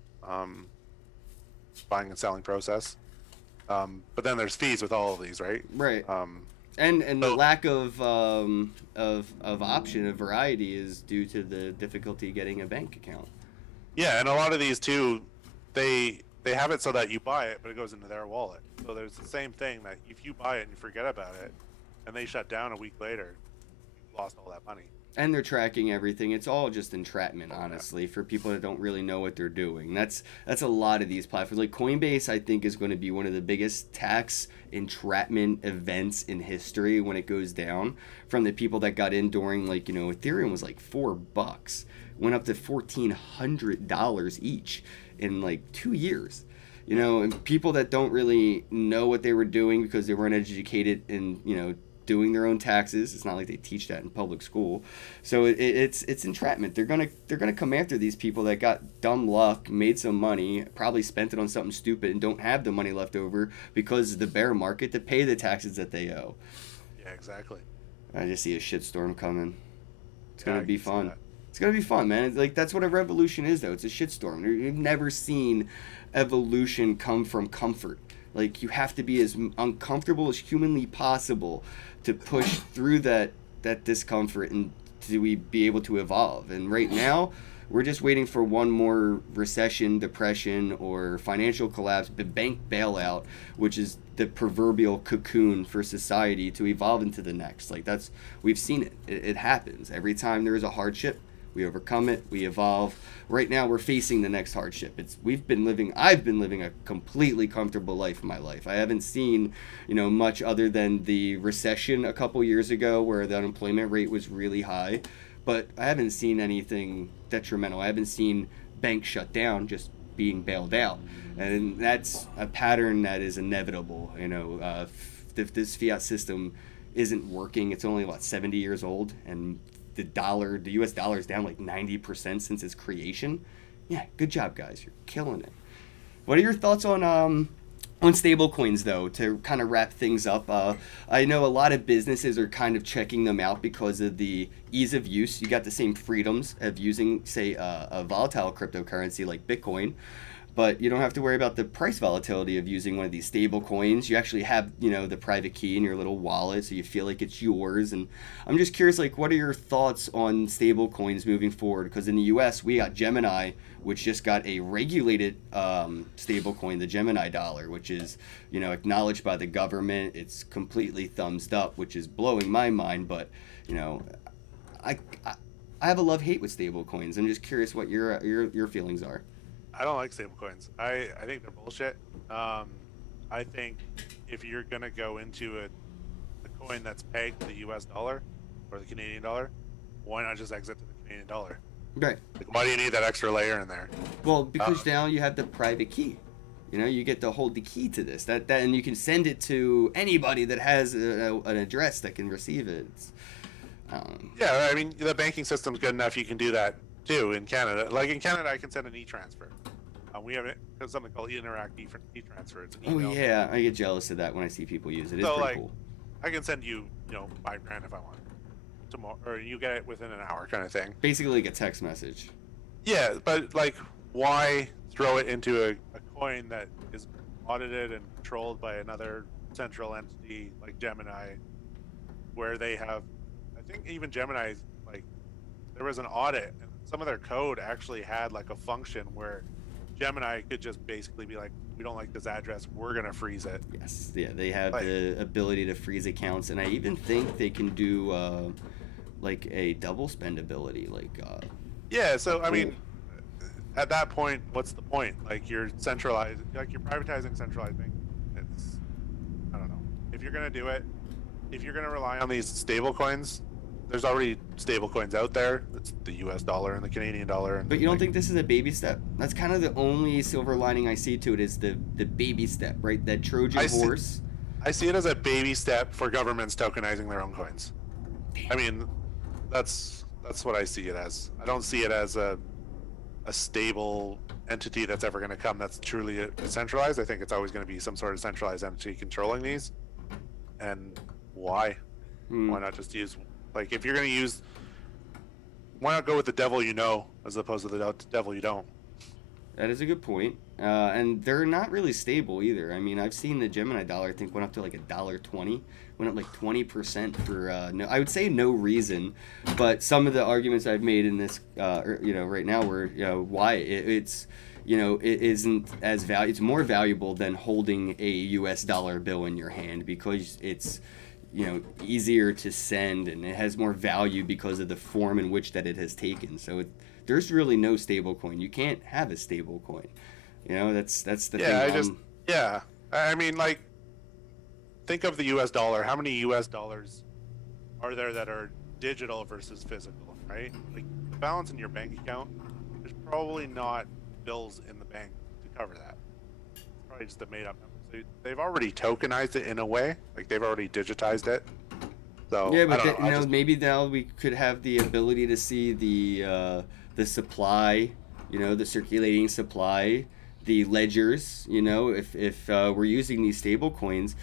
buying and selling process. But then there's fees with all of these, right? Right. And the lack of option of variety is due to the difficulty getting a bank account. Yeah, and a lot of these too, they have it so that you buy it, but it goes into their wallet. So there's the same thing that if you buy it and you forget about it, and they shut down a week later, you lost all that money. And they're tracking everything. It's all just entrapment, honestly, for people that don't really know what they're doing. That's a lot of these platforms. Like Coinbase, I think, is going to be one of the biggest tax entrapment events in history when it goes down. From the people that got in during, like, you know, Ethereum was like $4, went up to $1,400 each in like 2 years. You know, and people that don't really know what they were doing because they weren't educated in, you know, doing their own taxes. It's not like they teach that in public school. So it's entrapment. They're gonna come after these people that got dumb luck, made some money, probably spent it on something stupid, and don't have the money left over because of the bear market to pay the taxes that they owe. Yeah, exactly. I just see a shitstorm coming. It's gonna be fun. That. It's gonna be fun, man. It's like, that's what a revolution is, though. It's a shitstorm. You've never seen evolution come from comfort. Like, you have to be as uncomfortable as humanly possible to push through that discomfort and to we be able to evolve. And right now, we're just waiting for one more recession, depression, or financial collapse, the bank bailout, which is the proverbial cocoon for society to evolve into the next. Like, that's, we've seen it. It happens every time there is a hardship. We overcome it. We evolve. Right now, we're facing the next hardship. I've been living a completely comfortable life in my life. I haven't seen, much other than the recession a couple years ago where the unemployment rate was really high. But I haven't seen anything detrimental. I haven't seen banks shut down, just being bailed out. And that's a pattern that is inevitable. If this fiat system isn't working, it's only about 70 years old, and the US dollar is down like 90% since its creation. Yeah, good job, guys. You're killing it. What are your thoughts on stable coins, though, to kind of wrap things up? I know a lot of businesses are kind of checking them out because of the ease of use. You got the same freedoms of using, say, a volatile cryptocurrency like Bitcoin, but you don't have to worry about the price volatility of using one of these stable coins. You actually have, the private key in your little wallet, so you feel like it's yours. And I'm just curious, like, what are your thoughts on stable coins moving forward? Because in the US, we got Gemini, which just got a regulated stable coin, the Gemini dollar, which is, acknowledged by the government. It's completely thumbs up, which is blowing my mind. But, I have a love-hate with stable coins. I'm just curious what your feelings are. I don't like stablecoins. I think they're bullshit. I think if you're gonna go into a coin that's pegged to the U.S. dollar or the Canadian dollar, why not just exit to the Canadian dollar? Right. Like, why do you need that extra layer in there? Well, because now you have the private key. You get to hold the key to this. That and you can send it to anybody that has an address that can receive it. Yeah, I mean, the banking system's good enough. You can do that too in Canada. Like in Canada, I can send an e-transfer. We have something called Interact e-transfer. It's an email. Oh yeah, I get jealous of that when I see people use it. It's pretty cool. I can send you, $5,000 if I want tomorrow, or you get it within an hour, kind of thing. Basically, like a text message. Yeah, but like, why throw it into a coin that is audited and controlled by another central entity like Gemini, where they have, I think even Gemini, like, there was an audit and some of their code actually had like a function where Gemini could just basically be like, we don't like this address, we're gonna freeze it. Yes, yeah, they have the ability to freeze accounts, and I even think they can do like a double spend ability, yeah, so I mean, at that point, what's the point? Like, you're centralized, like you're privatizing centralized banking. It's, I don't know. If you're gonna do it, if you're gonna rely on these stable coins, there's already stable coins out there. It's the U.S. dollar and the Canadian dollar. But you don't think this is a baby step? That's kind of the only silver lining I see to it, is the baby step, right? That Trojan horse. I see it as a baby step for governments tokenizing their own coins. I mean, that's what I see it as. I don't see it as a stable entity that's ever going to come that's truly centralized. I think it's always going to be some sort of centralized entity controlling these. And why? Why not just use... Like, if you're going to use, why not go with the devil you know as opposed to the devil you don't? That is a good point. And they're not really stable either. I mean, I've seen the Gemini dollar, I think, went up to like $1.20. Went up like 20% for, no, I would say no reason. But some of the arguments I've made in this, right now were, why it's, it isn't as it's more valuable than holding a US dollar bill in your hand, because it's, easier to send, and it has more value because of the form in which that it has taken. So there's really no stable coin. You can't have a stable coin. That's the thing. I mean, like, think of the US dollar. How many US dollars are there that are digital versus physical, right? Like, the balance in your bank account, there's probably not bills in the bank to cover that. It's probably just a made up number. They've already tokenized it in a way, like they've already digitized it. So yeah, but maybe now we could have the ability to see the supply, the circulating supply, the ledgers. If we're using these stable coins,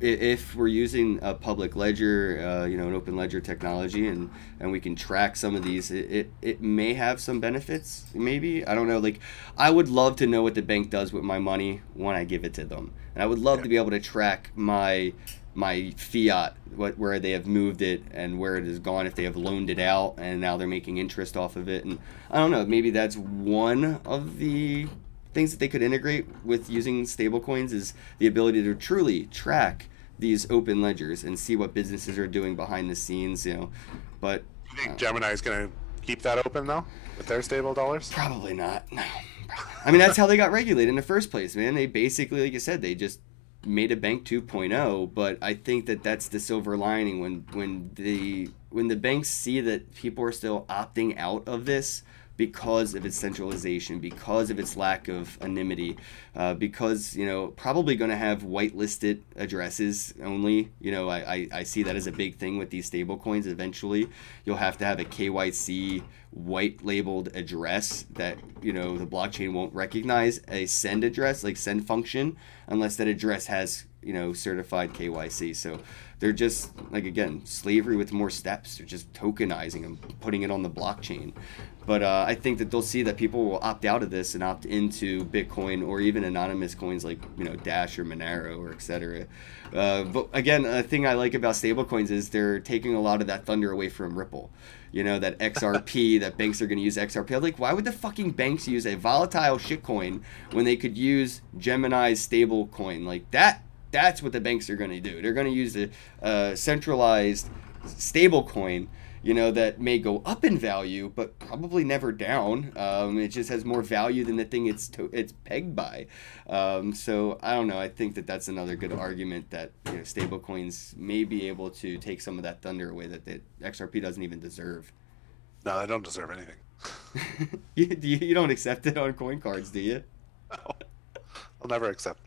if we're using a public ledger, you know, an open ledger technology, and we can track some of these, it may have some benefits. Maybe, I don't know. Like, I would love to know what the bank does with my money when I give it to them, and I would love Yeah. to be able to track my fiat, where they have moved it and where it has gone, if they have loaned it out and now they're making interest off of it. And I don't know, maybe that's one of the things that they could integrate with using stablecoins, is the ability to truly track these open ledgers and see what businesses are doing behind the scenes, you know. But You think Gemini is going to keep that open though with their stable dollars? probably not. No. I mean, that's how they got regulated in the first place, man. They basically, like you said, they just made a bank 2.0. But I think that that's the silver lining when the banks see that people are still opting out of this because of its centralization, because of its lack of anonymity, because, you know, probably going to have whitelisted addresses only. You know, I see that as a big thing with these stable coins. Eventually you'll have to have a KYC white labeled address that, you know, the blockchain won't recognize a send address, like send function, unless that address has, you know, certified KYC. So they're just, like, again, slavery with more steps. They're just tokenizing them, putting it on the blockchain. But I think that they'll see that people will opt out of this and opt into Bitcoin, or even anonymous coins like, you know, Dash or Monero or etc. But again, a thing I like about stablecoins is they're taking a lot of that thunder away from Ripple. You know, that XRP, that banks are going to use XRP. I'm like, why would the fucking banks use a volatile shitcoin when they could use Gemini's stable coin? Like, that's what the banks are going to do. They're going to use a centralized stable coin, you know, that may go up in value, but probably never down. It just has more value than the thing it's pegged by. So I don't know. I think that that's another good argument that, you know, stable coins may be able to take some of that thunder away that the XRP doesn't even deserve. No, they don't deserve anything. You don't accept it on coin cards, do you? I'll never accept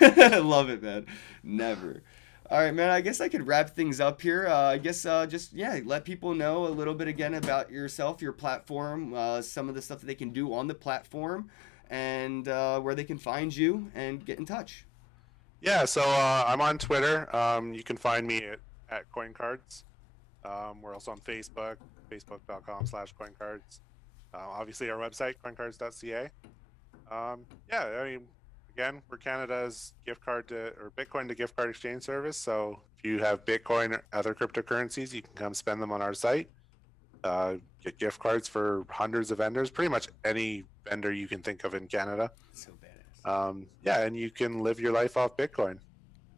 that. Love it, man. Never. All right, man. I guess I could wrap things up here. I guess just, yeah, let people know a little bit again about yourself, your platform, some of the stuff that they can do on the platform, and where they can find you and get in touch. Yeah, so I'm on Twitter. You can find me at coincards. We're also on Facebook, facebook.com/coincards. Obviously, our website, coincards.ca. Yeah, I mean, again, we're Canada's gift card to, or Bitcoin to gift card exchange service. So if you have Bitcoin or other cryptocurrencies, you can come spend them on our site. Get gift cards for hundreds of vendors, pretty much any vendor you can think of in Canada. So badass. Yeah, and you can live your life off Bitcoin.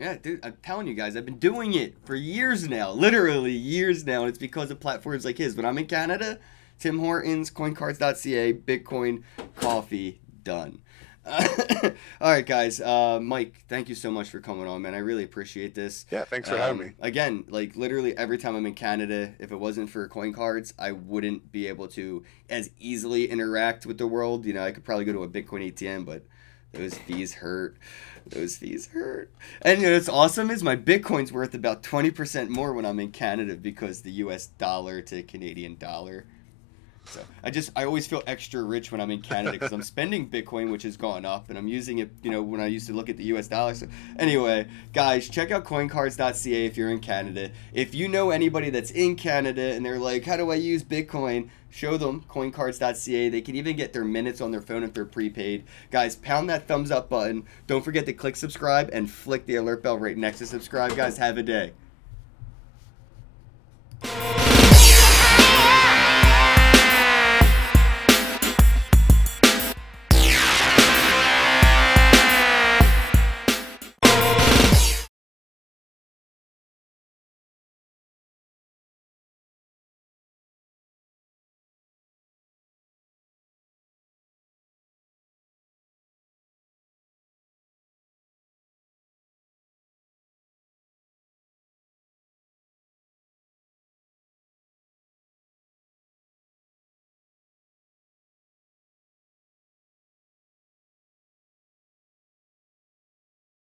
Yeah, dude, I'm telling you guys, I've been doing it for years now, literally years now, and it's because of platforms like his. When I'm in Canada, Tim Hortons, coincards.ca, Bitcoin, coffee, done. All right, guys. Mike, thank you so much for coming on, man. I really appreciate this. Yeah, thanks for having me. Again, like, literally every time I'm in Canada, if it wasn't for coin cards, I wouldn't be able to as easily interact with the world. You know, I could probably go to a Bitcoin ATM, but those fees hurt. Those fees hurt. And, you know, what's awesome is my Bitcoin's worth about 20% more when I'm in Canada because the US dollar to Canadian dollar. So I always feel extra rich when I'm in Canada because I'm spending Bitcoin, which has gone up, and I'm using it, you know, when I used to look at the US dollar. So anyway, guys, check out coincards.ca if you're in Canada. If you know anybody that's in Canada and they're like, how do I use Bitcoin? Show them coincards.ca. They can even get their minutes on their phone if they're prepaid. Guys, pound that thumbs up button. Don't forget to click subscribe and flick the alert bell right next to subscribe. Guys, have a day.